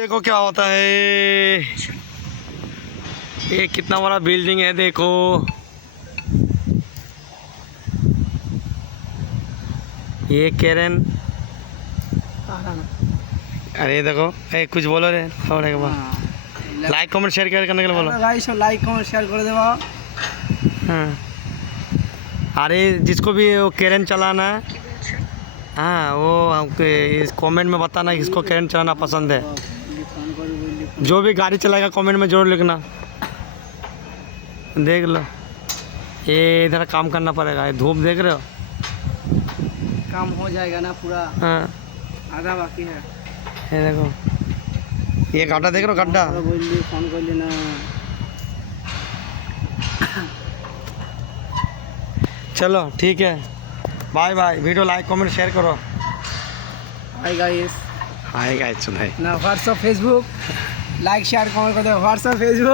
देखो क्या होता है, ये कितना बड़ा बिल्डिंग है देखो। ये केरन, अरे देखो, कुछ बोलो रे थोड़े के बाद। लाइक कमेंट शेयर करने के लिए बोलो। गाइस लाइक कमेंट शेयर कर देवा। हाँ, अरे जिसको भी वो केरन चलाना है, हाँ वो हमको इस कमेंट में बताना किसको केरन चलाना पसंद है। जो भी गाड़ी चलाएगा कमेंट में जरूर लिखना। देख लो, ये इधर काम करना पड़ेगा, ये धूप देख रहे हो। काम हो जाएगा ना पूरा, हाँ आधा बाकी है। ये देखो, ये गड्ढा देख रहे हो, गड्ढा। फोन कर लेना। चलो ठीक है, bye bye. Video like comment share करो। हाय गाइस, हाय गाइस सुनाई ना WhatsApp Facebook like share comment कर दो। WhatsApp Facebook